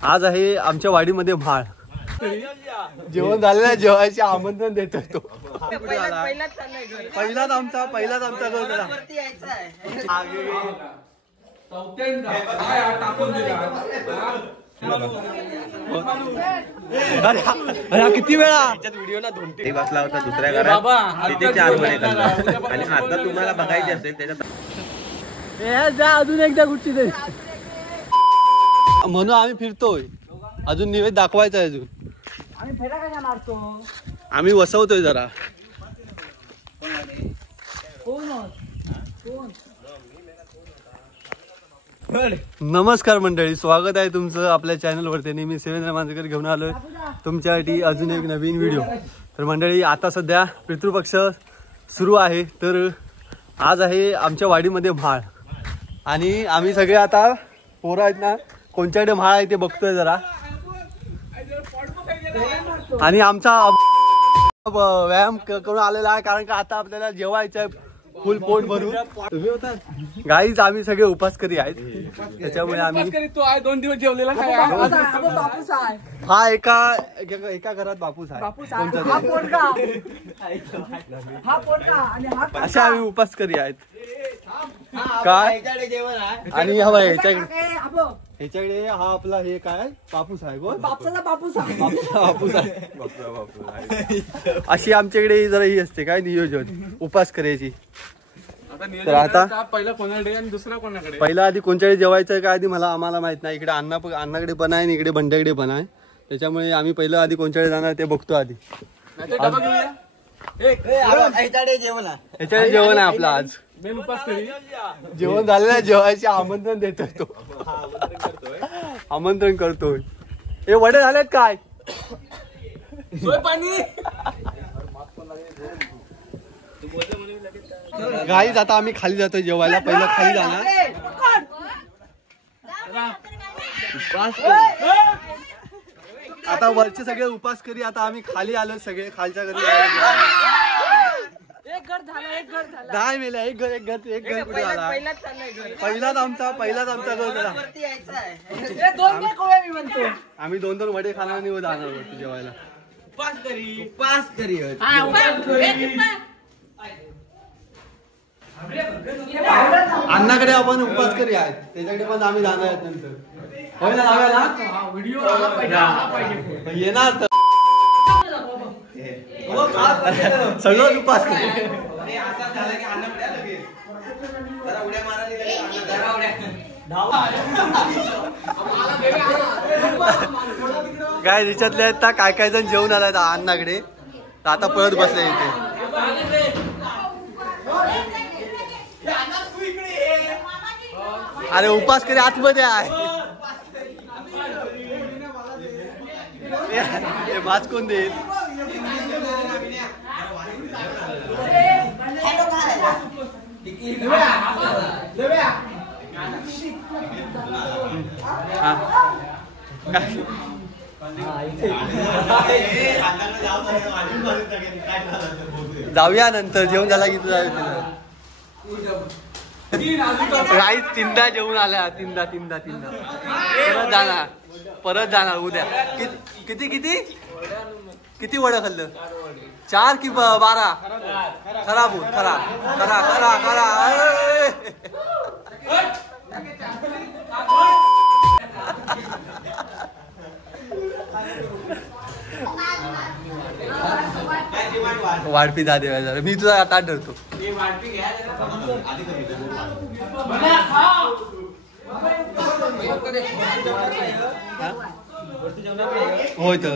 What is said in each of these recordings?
आज आहे आमच्या वाडीमध्ये म्हाळ. जेवण झालेलं, जेवायचे आमंत्रण देतोय तो. पहिलाच आमचा किती वेळा व्हिडिओ ना धोंटे बसला होता दुसऱ्या घरात, तिथे 4 महिने खाल्ला. आणि आता तुम्हाला बघायचे असेल त्याच्यात जा अजून एकदा कुठची तरी म्हणून आम्ही फिरतोय. अजून निवेद दाखवायचा आहे. अजून आम्ही फेरा कशा मारतो, आम्ही वसवतोय जरा. नमस्कार मंडळी, स्वागत आहे तुमचं आपल्या चॅनलवरती. मी सेवेंद्र मांजरेकर घेऊन आलोय तुमच्यासाठी अजून एक नवीन व्हिडिओ. तर मंडळी, आता सध्या पितृपक्ष सुरू आहे. तर आज आहे आमच्या वाडीमध्ये म्हाळ. आणि आम्ही सगळे आता पोरं आहेत ना, कोणच्याकडे म्हाळ आहे ते बघतोय जरा. आणि आमचा व्यायाम करून आलेला आहे, कारण का आता आपल्याला जेवायचं आहे फुल पोट भरून. गाईज आम्ही सगळे उपासकरी आहेत, त्याच्यामुळे आम्ही 2 दिवस जेवलेला हा एका घरात बापूस आहे. अशा आम्ही उपासकरी आहेत काय. आणि ह्याच्याकडे हा आपला हे काय बापूस आहे. कोण बापूस आहे. अशी आमच्याकडे जरा ही असते काय नियोजन उपास करायची. तर आता पहिला कोणाकडे आणि दुसरा कोणाकडे, पहिला आधी कोणच्याकडे जेवायचं काय आधी आम्हाला माहित नाही. इकडे अण्णाकडे पण आहे आणि इकडे बंड्याकडे पण आहे. त्याच्यामुळे आम्ही पहिलं आधी कोणच्याकडे जाणार ते बघतो आधी. ह्याच्याकडे जेवण आहे आपलं आज. जेवण झालेलं, जेवायचे आमंत्रण देतोय तो. आमंत्रण करतोय. हे वडे झालेत काय पाणी गाईज. आता आम्ही खाली जातोय जेवायला. पहिलं खाली जाणार. आता वरचे सगळे उपास करी. आता आम्ही खाली आलो सगळे खालच्या घरी. नाही मेल्या एक घर कुठे आला. पहिलाच आमचा घर झाला. आम्ही 2 वडे खाणार आणि जाणार वरती जेवायला. अण्णाकडे आपण उपास करी आहेत, त्याच्याकडे पण आम्ही जाणार आहेत नंतर. होय ना, येणार तर सगळं उपास करी. काय रिचातले आहेत ना, काय जण जेवून आलाय अण्णाकडे. तर आता परत बसले इथे. अरे उपास करी आतमध्ये आहे. भात कोण देईल. जाऊया नंतर जेवण झाला की तुझा राईस 3दा जेवून आला. 3दा परत जाणार उद्या. किती वडं खाल्लं. 4 की 12. खराब होत. खरा वाढपी जा देवा जरा. मी तुझा ताट धरतो. होय तर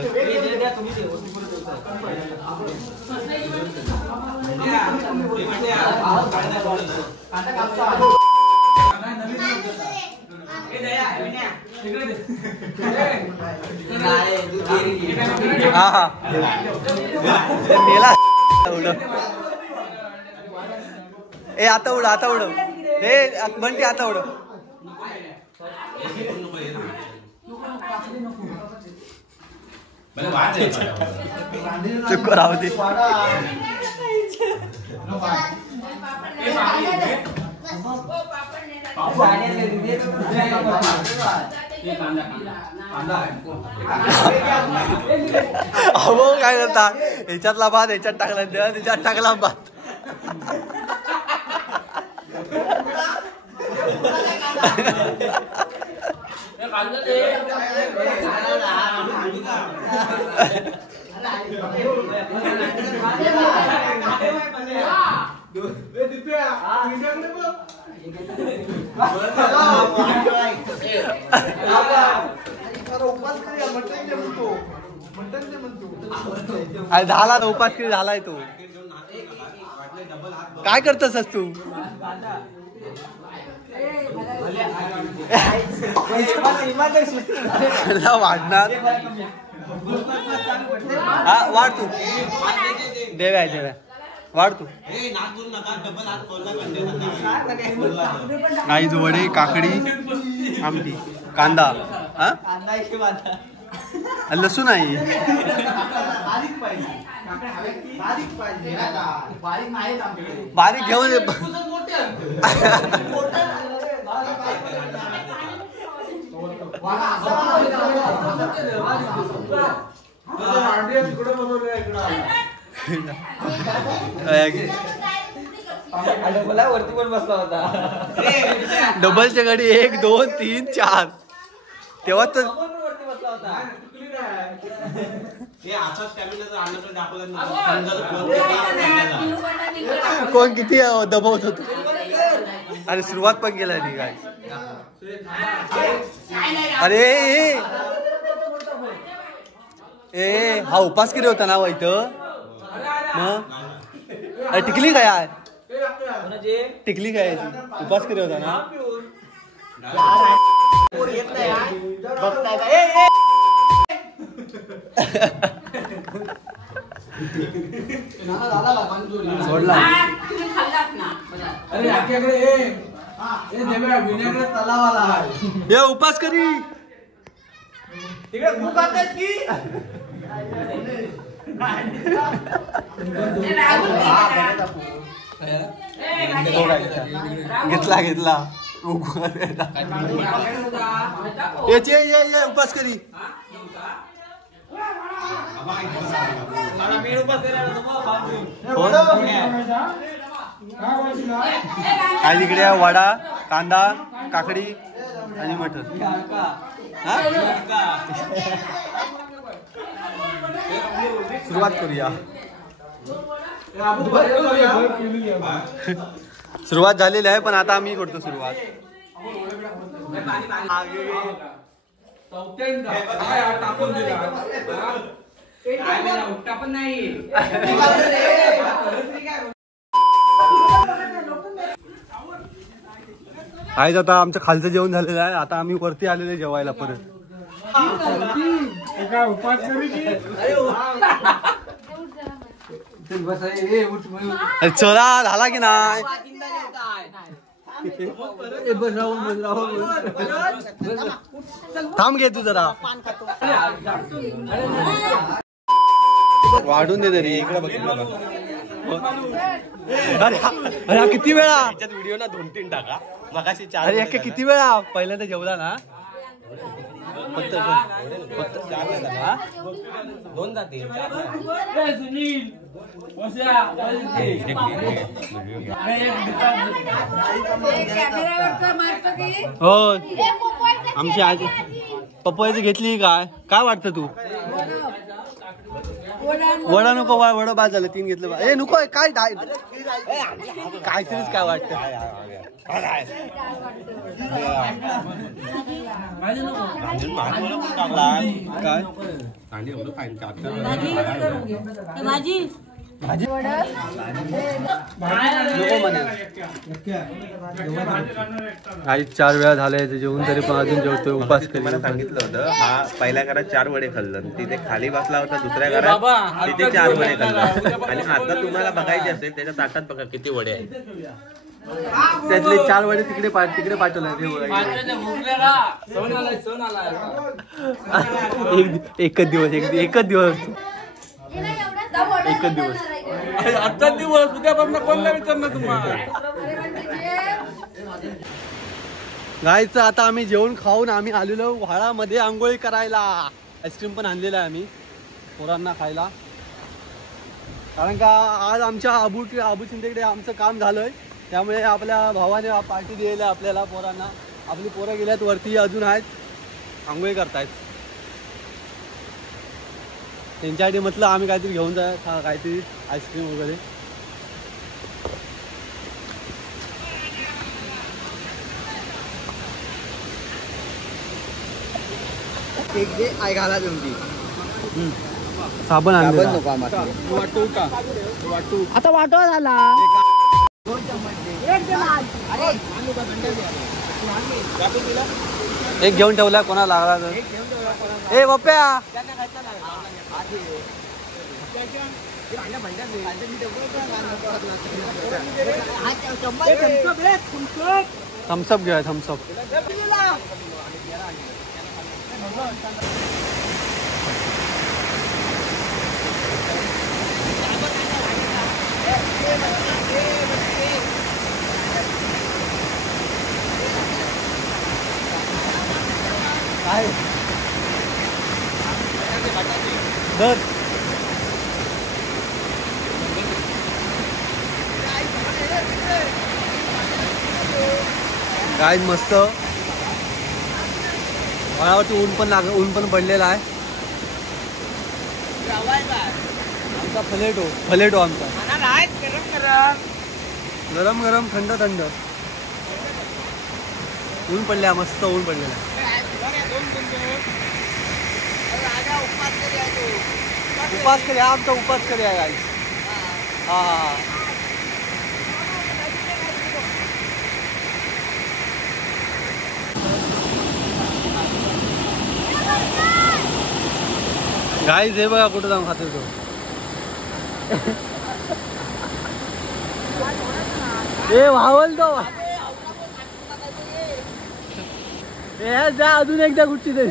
हा मेला. ए आता उड हे म्हणते आता उड. चुक राहू दे. अहो काय करता याच्यातला भात याच्यात टाकला त्याच्यात टाकला भात. झाला ना उपास किती झालाय तू. काय करतोस तू. वाढणार हा वाढ तू. देव्या देव्या वाढ तू. आई वडे काकडी आमटी कांदा हा लसूण आहे. बारीक घेऊन वरती पण बसला होता. डबलच्या गाडी 1 2 3 4 तेव्हा तर कोण किती दबवत होतो. अरे सुरुवात पण केला नाही काय. अरे ए हा उपास किती होता ना इथं मग टिकली काय आहे टिकली काय उपास किती होता ना. सोडला उपास करी घेतला घेतला उपास करी. काय तिकडे वडा कांदा काकडी आणि मटण. सुरुवात करूया. सुरुवात झालेली आहे पण आता आम्ही करतो सुरुवात. आज आता आमचं खालचं जेवण झालेलं आहे. आता आम्ही वरती आलेलो आहे जेवायला परत. चला झाला की नाही. थांब घे तू जरा वाढून दे तरी. इकडे बघितलं अरे किती वेळा व्हिडिओ ना 2-3 टाका मगाशी 4. अरे किती वेळा पहिल्यांदा जेवला ना हो. आमची आजी पपईची घेतली काय काय वाटतं तू. वडा नको वडा बाद झालं 3 घेतलं. ए नको काय काहीतरीच काय वाटतं. आई 4 वेळा झालाय जेवून तरी पण अजून जेवतोय. उपास करी. मला सांगितलं होतं हा पहिल्या घरात 4 वडे खाल्लं तिथे खाली बसला होता. दुसऱ्या घरात तिथे 4 वडे खाल्लं. आणि आता तुम्हाला बघायचे असेल त्याच्या ताटात बघा किती वडे आहेत. त्यातले 4 वडे तिकडे पाठवले. एकच दिवस आजचा दिवस उद्यापासून कोणला विचारणार तुम्हाला. गायचं आता आम्ही जेवण खाऊन आम्ही आलेलो व्हाळामध्ये आंघोळी करायला. आईस्क्रीम पण आणलेला आहे आम्ही पोरांना खायला. कारण का आज आमच्या आबू शिंदेकडे आमचं काम झालंय, त्यामुळे आपल्या भावाने पार्टी दिलेली आहे आपल्याला पोरांना. आपली पोरं गेल्यात वरती, अजून आहेत आंघोळी करतायत. त्यांच्यासाठी म्हटलं आम्ही काहीतरी घेऊन जाय, काहीतरी आईस्क्रीम वगैरे. एक जे आय घाला तुमची साबण आणलेला. नको आम्हाला. आता वाटवा झाला. एक घेऊन ठेवला, कोणाला लागला तर. ए बप्प्या थम्सअप घ्या, थम्सअप. काय दर काय मस्त वळावरती ऊन पण पडलेला आहे. आमचा फलेटो आमचा गरम गरम थंड थंड. ऊन पडल्या, मस्त ऊन पडलेला आहे. उपास करे आमचा उपास करे आहे गाईस. हा हा गाईस हे बघा कुठं जाऊन खातो तो. ए वावल तो जा अजून एकदा कुठची तरी.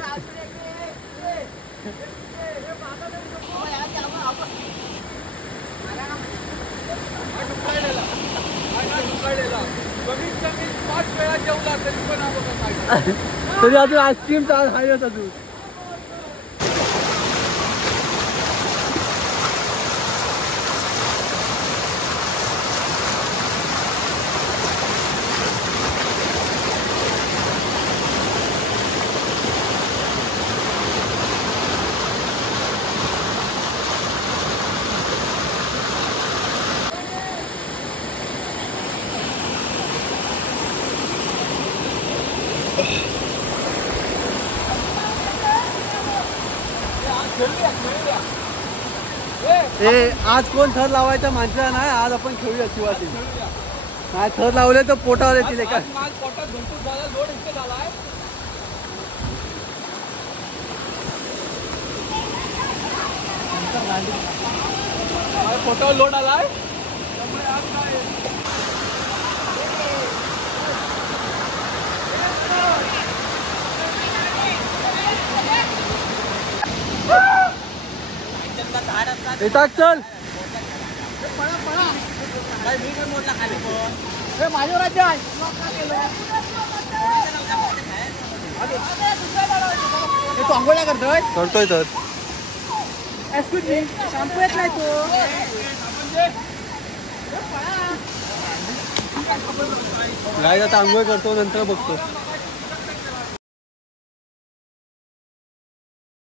तरी अजून आईस्क्रीम खायच अजून. आज कोण थर लावायचा माणसं नाही, आज आपण खेळूया शिवाजी. नाही थर लावले तर पोटावर येतील एका. पोटावर लोड आलाय. येतात चल. माझ्या राज्य आहे. तू आंघोळ्या करतोय? करतोय तर शॅम्पू येत नाही तो. गाईस आता आंघोळ करतो, नंतर बघतो.